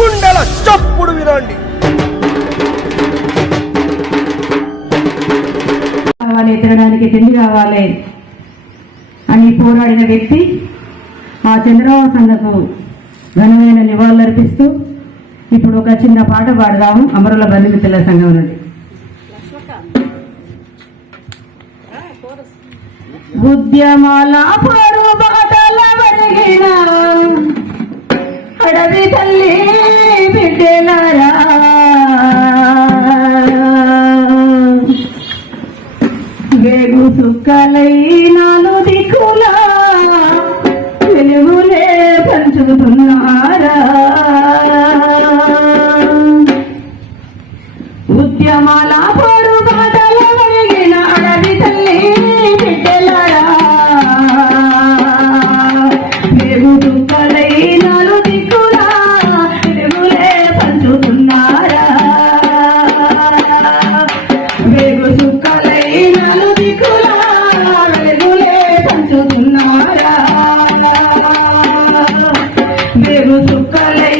గుండెల చప్పుడు వినండి. కావాలి, తినడానికి తిండి కావాలి అని పోరాడిన వ్యక్తి ఆ చంద్రబాబు సంఘకు ఘనమైన నివాళులర్పిస్తూ ఇప్పుడు ఒక చిన్న పాట పాడదాము అమరుల బంధుమిత్రుల సంఘం నుండి. ఉద్యమాల పాడు బాటల వరిగిన అడవి తల్లి బిడ్డలారా, వేగు సుక్కలై నాలు దిక్కులా వెలుగులే పంచుతున్నారా. ఉద్యమాల పొడు బాటల వెలిగిన అడవి తల్లి బిడ్డలారా, వేగు సుక్కలై నాలు దిక్కులా వెలుగులే పంచుతున్నారా. వేగు సుక్కలై నాలు దిక్కులా వెలుగులే పంచుతున్నారా. వేగు సుక్కలై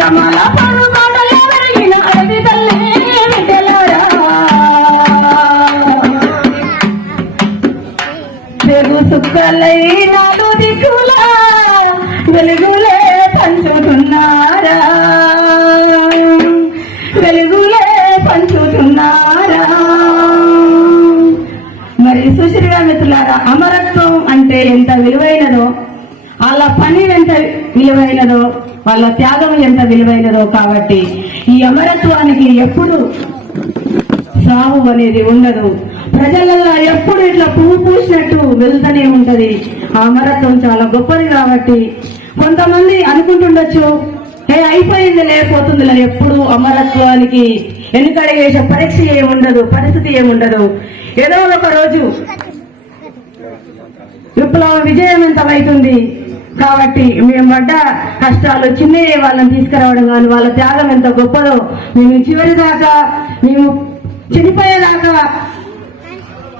ఉద్యమాల పాడుబాటలు ఎదిగిన అడవి తల్లి బిడ్డలారా, తెలుగు సుక్కలై నాలుగు దిక్కుల వెలుగులే పంచుతున్నారా, వెలుగులే పంచుతున్నారా. మరి సుశ్రీగా మిత్రులారా, అమరత్వం అంటే ఎంత విలువైనదో, వాళ్ళ పని ఎంత విలువైనదో, వాళ్ళ త్యాగం ఎంత విలువైనదో. కాబట్టి ఈ అమరత్వానికి ఎప్పుడు సాగు అనేది ఉండదు. ప్రజలలో ఎప్పుడు ఇట్లా పువ్వు పూసినట్టు వెళ్తూనే ఉంటది. ఆ అమరత్వం చాలా గొప్పది. కాబట్టి కొంతమంది అనుకుంటుండొచ్చు, అయిపోయింది లేకపోతుందిలే. ఎప్పుడు అమరత్వానికి వెనుకడిగేసే పరీక్ష ఏముండదు, పరిస్థితి ఏముండదు. ఏదో ఒక రోజు విప్లవ విజయవంతమవుతుంది. కాబట్టి మేము పడ్డ కష్టాలు చిన్నయ్యే వాళ్ళని తీసుకురావడం కానీ, వాళ్ళ త్యాగం ఎంత గొప్పదో, మేము చివరి దాకా, మేము చనిపోయేదాకా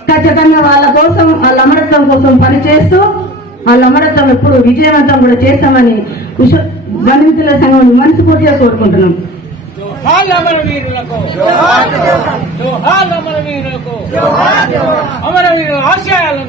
ఖచ్చితంగా వాళ్ళ కోసం, వాళ్ళ అమరత్వం కోసం పనిచేస్తూ వాళ్ళ అమరత్వం ఎప్పుడు విజయవంతం కూడా చేస్తామని గణమిత్రుల సంఘం మనస్ఫూర్తిగా కోరుకుంటున్నాం. జోహార్ అమరవీరులకు, జోహార్ అమరవీరులకు, అమరవీరుల ఆశయాలను